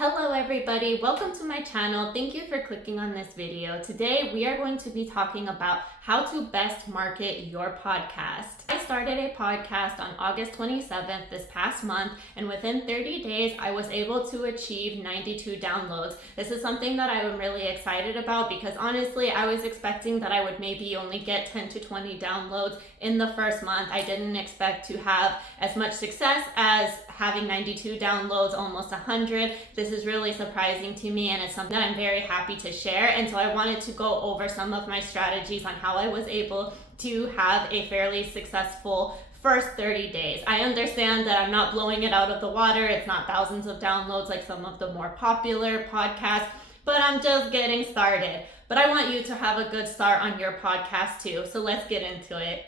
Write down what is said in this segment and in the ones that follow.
Hello everybody, welcome to my channel. Thank you for clicking on this video. Today we are going to be talking about how to best market your podcast. I started a podcast on August 27th this past month, and within 30 days I was able to achieve 92 downloads. This is something that I am really excited about because honestly I was expecting that I would maybe only get 10 to 20 downloads in the first month. I didn't expect to have as much success as having 92 downloads, almost 100. This is really surprising to me, and it's something that I'm very happy to share. And so I wanted to go over some of my strategies on how I was able to have a fairly successful first 30 days. I understand that I'm not blowing it out of the water. It's not thousands of downloads like some of the more popular podcasts, but I'm just getting started. But I want you to have a good start on your podcast too. So let's get into it.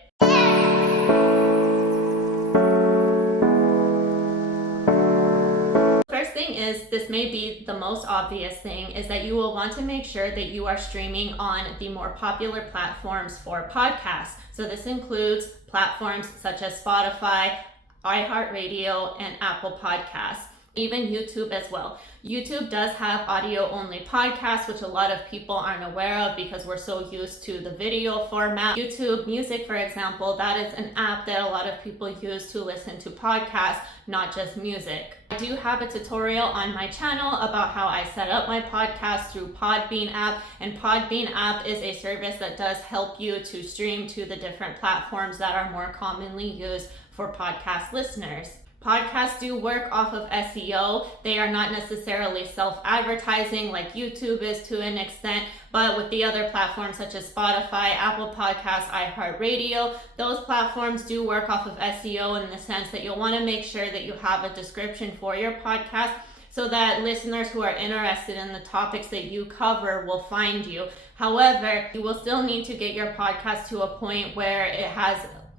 This may be the most obvious thing, is that you will want to make sure that you are streaming on the more popular platforms for podcasts. So this includes platforms such as Spotify, iHeartRadio, and Apple Podcasts, even YouTube as well. YouTube does have audio only podcasts, which a lot of people aren't aware of because we're so used to the video format. YouTube Music, for example, that is an app that a lot of people use to listen to podcasts, not just music. I do have a tutorial on my channel about how I set up my podcast through Podbean app, and Podbean app is a service that does help you to stream to the different platforms that are more commonly used for podcast listeners. Podcasts do work off of SEO. They are not necessarily self-advertising like YouTube is to an extent, but with the other platforms such as Spotify, Apple Podcasts, iHeartRadio, those platforms do work off of SEO in the sense that you'll want to make sure that you have a description for your podcast so that listeners who are interested in the topics that you cover will find you. However, you will still need to get your podcast to a point where it has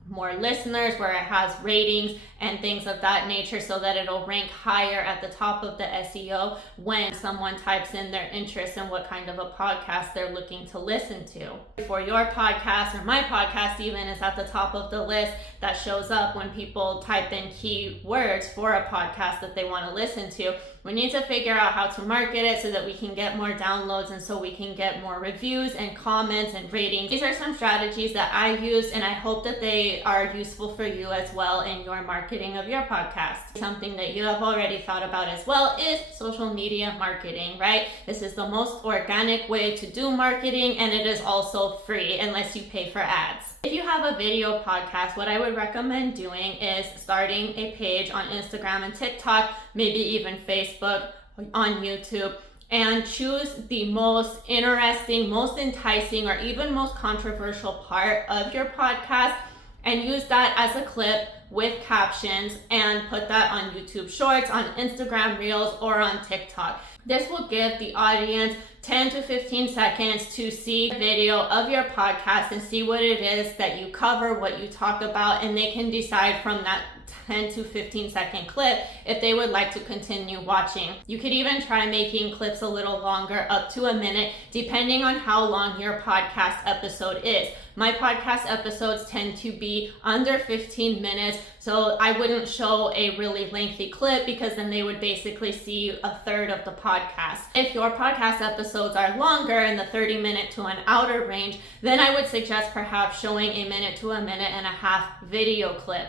more listeners, where it has ratings and things of that nature, so that it'll rank higher at the top of the SEO when someone types in their interest in what kind of a podcast they're looking to listen to. For your podcast, or my podcast even, is at the top of the list that shows up when people type in keywords for a podcast that they want to listen to. We need to figure out how to market it so that we can get more downloads and so we can get more reviews and comments and ratings. These are some strategies that I use, and I hope that they are useful for you as well in your marketing of your podcast. Something that you have already thought about as well is social media marketing, right? This is the most organic way to do marketing, and it is also free unless you pay for ads. If you have a video podcast, what I would recommend doing is starting a page on Instagram and TikTok, maybe even Facebook, on YouTube, and choose the most interesting, most enticing, or even most controversial part of your podcast and use that as a clip with captions and put that on YouTube Shorts, on Instagram Reels, or on TikTok. This will give the audience 10 to 15 seconds to see a video of your podcast and see what it is that you cover, what you talk about, and they can decide from that 10 to 15 second clip if they would like to continue watching. You could even try making clips a little longer, up to a minute, depending on how long your podcast episode is. My podcast episodes tend to be under 15 minutes, so I wouldn't show a really lengthy clip because then they would basically see a third of the podcast. If your podcast episodes are longer, in the 30-minute to an hour range, then I would suggest perhaps showing a minute to a minute and a half video clip.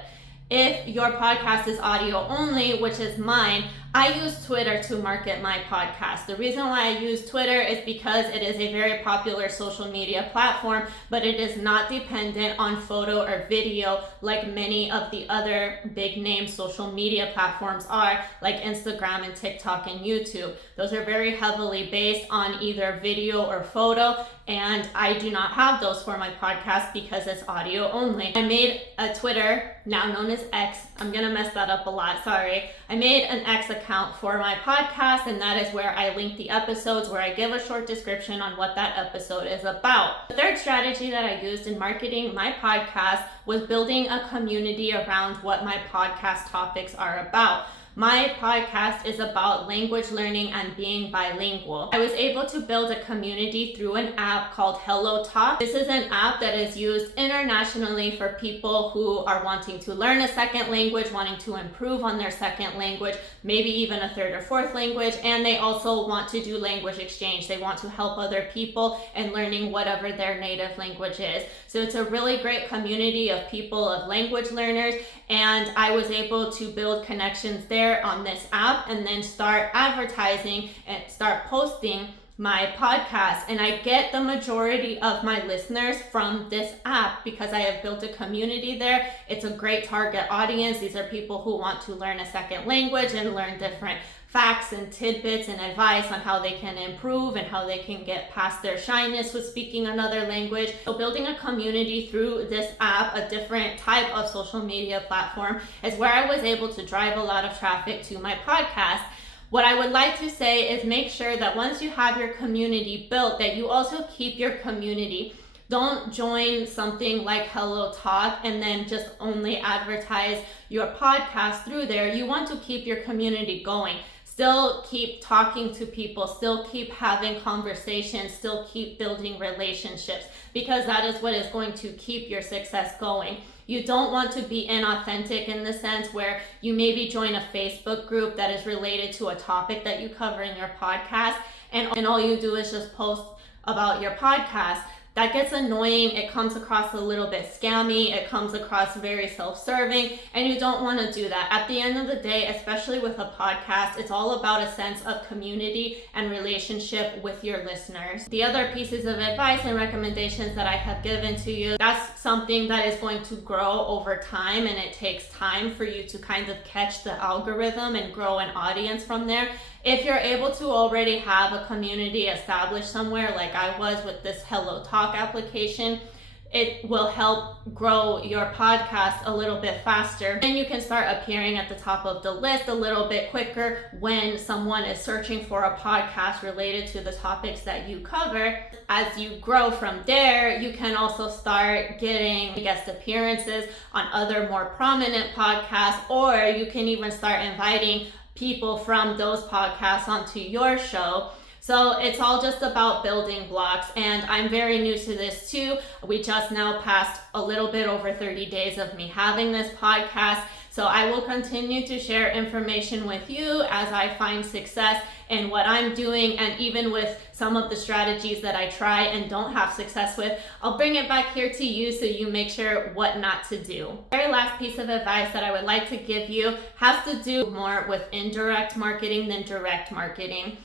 If your podcast is audio only, which is mine, I use Twitter to market my podcast. The reason why I use Twitter is because it is a very popular social media platform, but it is not dependent on photo or video like many of the other big name social media platforms are, like Instagram and TikTok and YouTube. Those are very heavily based on either video or photo, and I do not have those for my podcast because it's audio only. I made a Twitter, now known as X. I'm gonna mess that up a lot, sorry. I made an X account for my podcast, and that is where I link the episodes, where I give a short description on what that episode is about. The third strategy that I used in marketing my podcast was building a community around what my podcast topics are about. My podcast is about language learning and being bilingual. I was able to build a community through an app called Hello Talk. This is an app that is used internationally for people who are wanting to learn a second language, wanting to improve on their second language, maybe even a third or fourth language, and they also want to do language exchange. They want to help other people in learning whatever their native language is. So it's a really great community of people, of language learners, and I was able to build connections there on this app and then start advertising and start posting my podcast. And I get the majority of my listeners from this app because I have built a community there. It's a great target audience. These are people who want to learn a second language and learn different facts and tidbits and advice on how they can improve and how they can get past their shyness with speaking another language. So building a community through this app, a different type of social media platform, is where I was able to drive a lot of traffic to my podcast. What I would like to say is make sure that once you have your community built, that you also keep your community. Don't join something like Hello Talk and then just only advertise your podcast through there. You want to keep your community going. Still keep talking to people, still keep having conversations, still keep building relationships, because that is what is going to keep your success going. You don't want to be inauthentic in the sense where you maybe join a Facebook group that is related to a topic that you cover in your podcast, and all you do is just post about your podcast. That gets annoying. It comes across a little bit scammy. It comes across very self-serving, and you don't want to do that. At the end of the day, especially with a podcast, it's all about a sense of community and relationship with your listeners. The other pieces of advice and recommendations that I have given to you, that's something that is going to grow over time, and it takes time for you to kind of catch the algorithm and grow an audience from there. If you're able to already have a community established somewhere, like I was with this Hello Talk application, it will help grow your podcast a little bit faster. And you can start appearing at the top of the list a little bit quicker when someone is searching for a podcast related to the topics that you cover. As you grow from there, you can also start getting guest appearances on other more prominent podcasts, or you can even start inviting people from those podcasts onto your show. So it's all just about building blocks, and I'm very new to this too. We just now passed a little bit over 30 days of me having this podcast. So I will continue to share information with you as I find success in what I'm doing, and even with some of the strategies that I try and don't have success with, I'll bring it back here to you so you make sure what not to do. The very last piece of advice that I would like to give you has to do more with indirect marketing than direct marketing.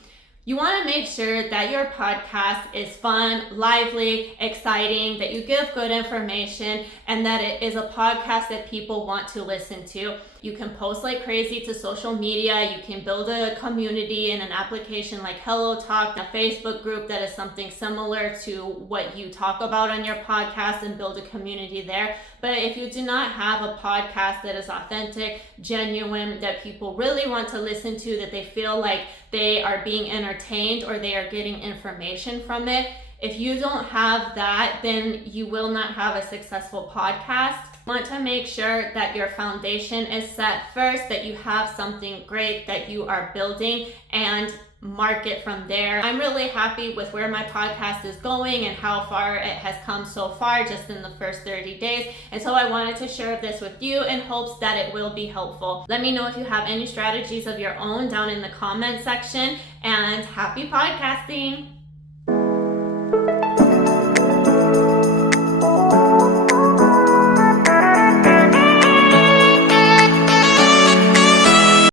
You want to make sure that your podcast is fun, lively, exciting, that you give good information, and that it is a podcast that people want to listen to. You can post like crazy to social media. You can build a community in an application like Hello Talk, a Facebook group that is something similar to what you talk about on your podcast, and build a community there. But if you do not have a podcast that is authentic, genuine, that people really want to listen to, that they feel like they are being entertained or they are getting information from it, if you don't have that, then you will not have a successful podcast. You want to make sure that your foundation is set first, that you have something great that you are building, and market from there. I'm really happy with where my podcast is going and how far it has come so far just in the first 30 days. And so I wanted to share this with you in hopes that it will be helpful. Let me know if you have any strategies of your own down in the comment section, and happy podcasting.